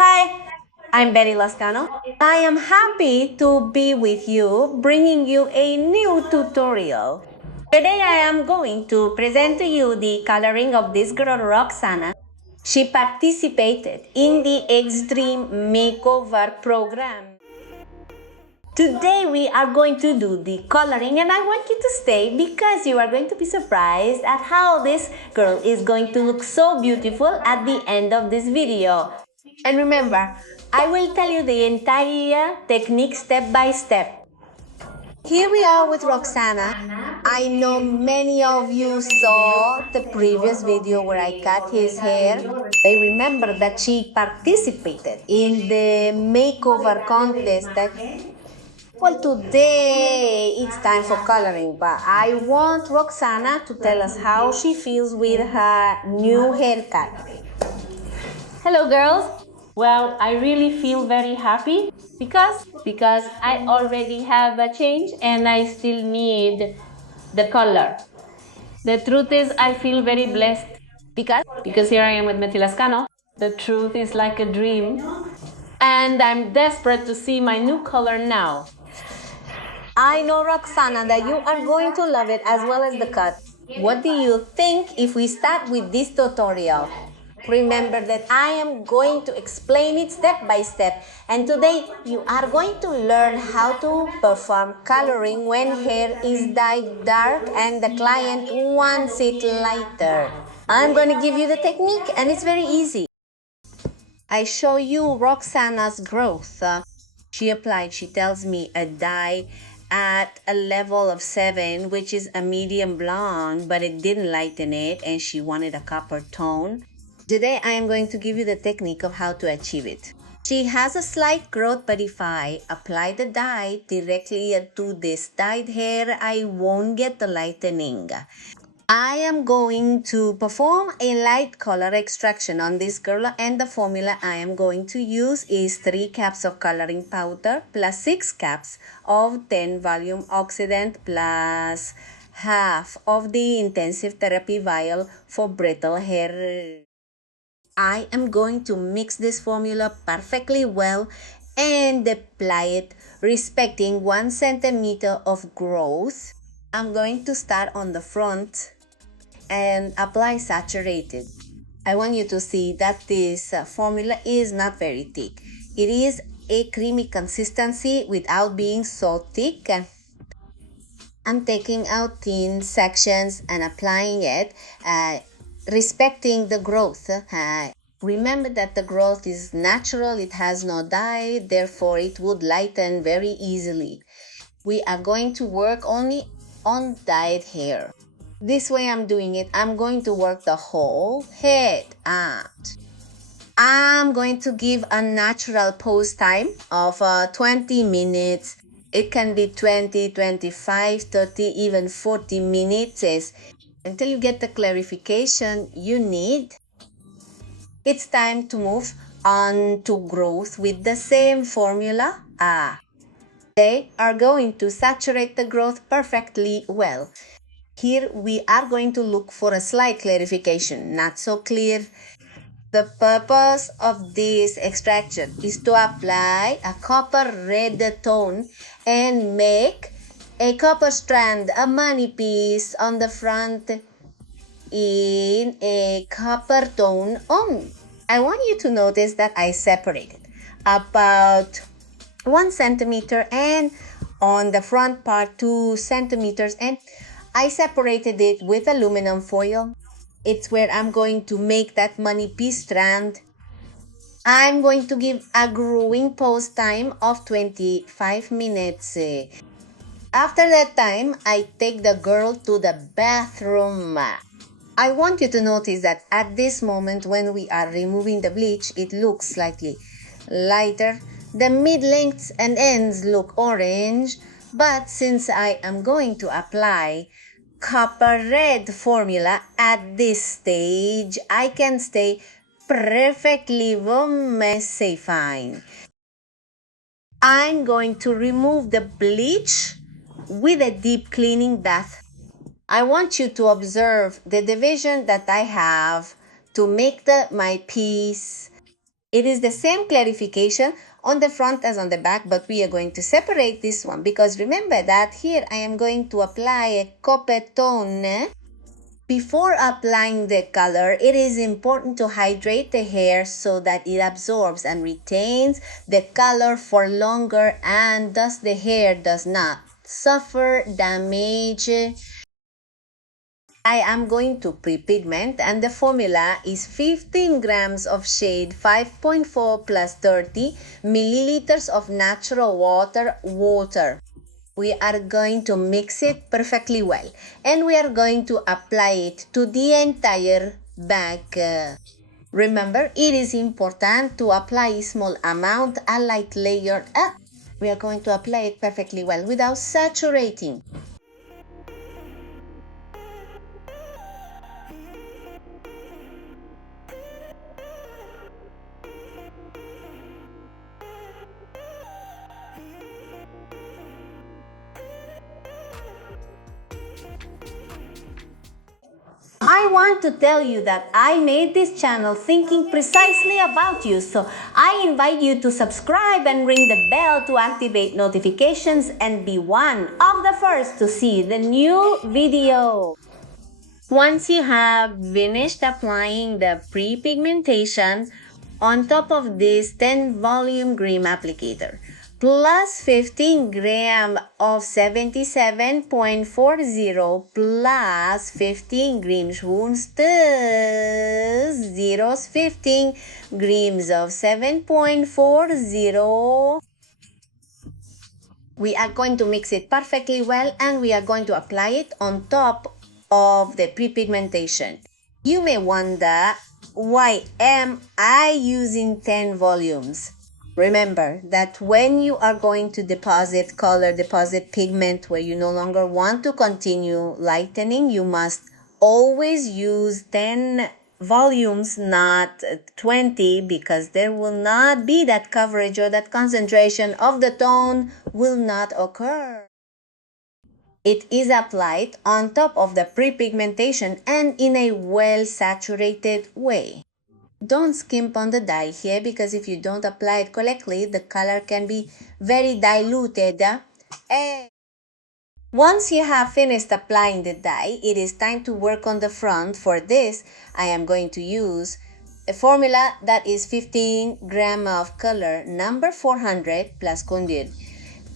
Hi, I'm Betty Lascano. I am happy to be with you, bringing you a new tutorial. Today I am going to present to you the coloring of this girl Roxana. She participated in the Extreme Makeover program. Today we are going to do the coloring and I want you to stay because you are going to be surprised at how this girl is going to look so beautiful at the end of this video. And remember, I will tell you the entire technique step by step. Here we are with Roxana. I know many of you saw the previous video where I cut his hair. I remember that she participated in the makeover contest. Well, today it's time for coloring, but I want Roxana to tell us how she feels with her new haircut. Hello girls. Well, I really feel very happy because I already have a change and I still need the color. The truth is I feel very blessed because here I am with Betty Lascano. The truth is like a dream and I'm desperate to see my new color now. I know, Roxana, that you are going to love it as well as the cut. What do you think if we start with this tutorial? Remember that I am going to explain it step by step, and today you are going to learn how to perform coloring when hair is dyed dark and the client wants it lighter. I'm going to give you the technique and it's very easy. I show you Roxana's growth. She tells me a dye at a level of 7, which is a medium blonde, but it didn't lighten it and she wanted a copper tone. Today I am going to give you the technique of how to achieve it. She has a slight growth, but if I apply the dye directly to this dyed hair, I won't get the lightening. I am going to perform a light color extraction on this girl, and the formula I am going to use is 3 caps of coloring powder plus 6 caps of 10 volume oxidant plus half of the intensive therapy vial for brittle hair. I am going to mix this formula perfectly well and apply it respecting 1 centimeter of growth. I'm going to start on the front and apply saturated. I want you to see that this formula is not very thick. It is a creamy consistency without being so thick. I'm taking out thin sections and applying it, respecting the growth. Remember that the growth is natural, it has no dye, therefore it would lighten very easily. We are going to work only on dyed hair. This way I'm doing it, I'm going to work the whole head out. I'm going to give a natural pose time of 20 minutes. It can be 20, 25, 30, even 40 minutes until you get the clarification you need. It's time to move on to growth with the same formula. They are going to saturate the growth perfectly well. Here we are going to look for a slight clarification, not so clear. The purpose of this extraction is to apply a copper red tone and make a copper strand, a money piece on the front in a copper tone only. I want you to notice that I separated about 1 centimeter and on the front part 2 centimeters, and I separated it with aluminum foil. It's where I'm going to make that money piece strand. I'm going to give a growing pose time of 25 minutes. After that time, I take the girl to the bathroom. I want you to notice that at this moment when we are removing the bleach, it looks slightly lighter. The mid-lengths and ends look orange, but since I am going to apply copper red formula at this stage, I can stay perfectly say fine. I'm going to remove the bleach with a deep cleaning bath. I want you to observe the division that I have to make my piece It is the same clarification on the front as on the back, but we are going to separate this one because remember that here I am going to apply a copper tone. Before applying the color, it is important to hydrate the hair so that it absorbs and retains the color for longer and thus the hair does not suffer damage. I am going to pre-pigment and the formula is 15 grams of shade 5.4 plus 30 milliliters of natural water. We are going to mix it perfectly well and we are going to apply it to the entire bag. Remember, it is important to apply a small amount, a light layer. We are going to apply it perfectly well without saturating. I want to tell you that I made this channel thinking precisely about you, so I invite you to subscribe and ring the bell to activate notifications and be one of the first to see the new video. Once you have finished applying the pre-pigmentation on top of this 10 volume cream applicator, plus 15 gram of 77.40 plus 15 grams wounds zeros 15 grams of 7.40. We are going to mix it perfectly well and we are going to apply it on top of the pre-pigmentation. You may wonder, why am I using 10 volumes? Remember that when you are going to deposit color, deposit pigment where you no longer want to continue lightening, you must always use 10 volumes, not 20, because there will not be that coverage or that concentration of the tone will not occur. It is applied on top of the pre-pigmentation and in a well-saturated way. Don't skimp on the dye here because if you don't apply it correctly, the color can be very diluted. Once you have finished applying the dye, it is time to work on the front. For this, I am going to use a formula that is 15 gram of color number 400 plus kundir.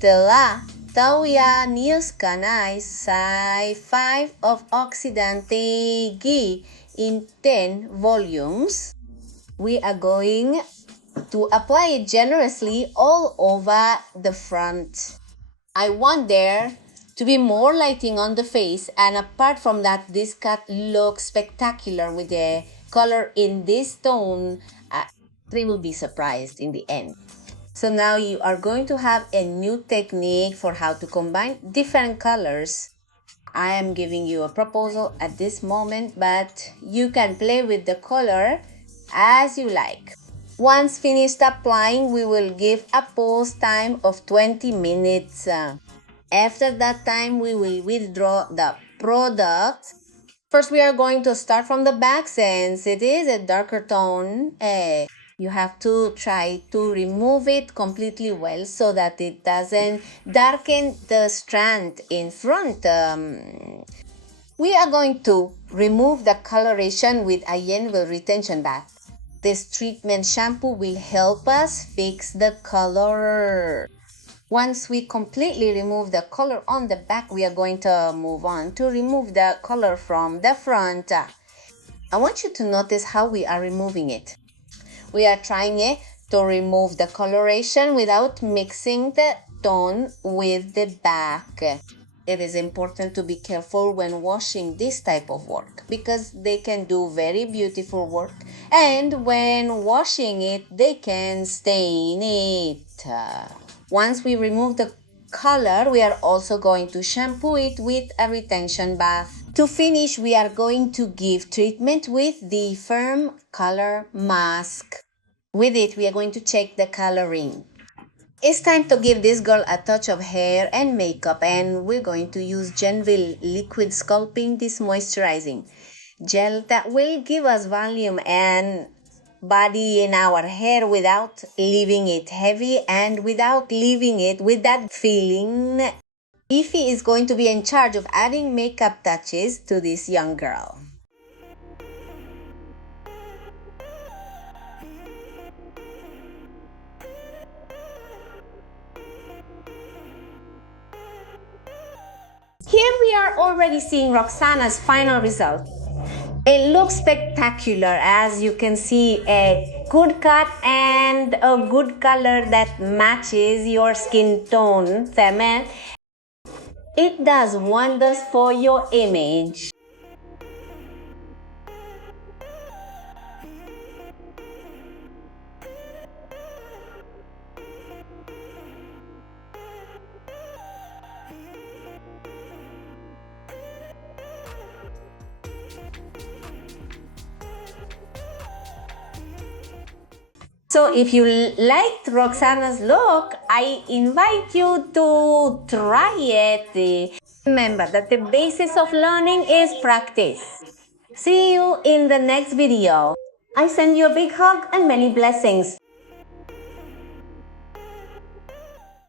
Telah Tauya Nioskanai Sai 5 of Oxidante Ghee in 10 volumes. We are going to apply it generously all over the front. I want there to be more lighting on the face, and apart from that, this cut looks spectacular with the color in this tone. They will be surprised in the end. So now you are going to have a new technique for how to combine different colors. I am giving you a proposal at this moment, but you can play with the color as you like. Once finished applying, we will give a pause time of 20 minutes. After that time, we will withdraw the product. First, we are going to start from the back since it is a darker tone. You have to try to remove it completely well so that it doesn't darken the strand in front. We are going to remove the coloration with a Yenvil retention bath. This treatment shampoo will help us fix the color. Once we completely remove the color on the back, we are going to move on to remove the color from the front. I want you to notice how we are removing it. We are trying to remove the coloration without mixing the tone with the back. It is important to be careful when washing this type of work because they can do very beautiful work, and when washing it, they can stain it. Once we remove the color, we are also going to shampoo it with a retention bath. To finish, we are going to give treatment with the Firm Color Mask. With it, we are going to check the coloring. It's time to give this girl a touch of hair and makeup, and we're going to use Genville Liquid Sculpting This Moisturizing Gel that will give us volume and body and our hair without leaving it heavy and without leaving it with that feeling. Ify is going to be in charge of adding makeup touches to this young girl. Here we are already seeing Roxana's final result. It looks spectacular, as you can see, a good cut and a good color that matches your skin tone, feminine. It does wonders for your image. So if you liked Roxana's look, I invite you to try it. Remember that the basis of learning is practice. See you in the next video. I send you a big hug and many blessings.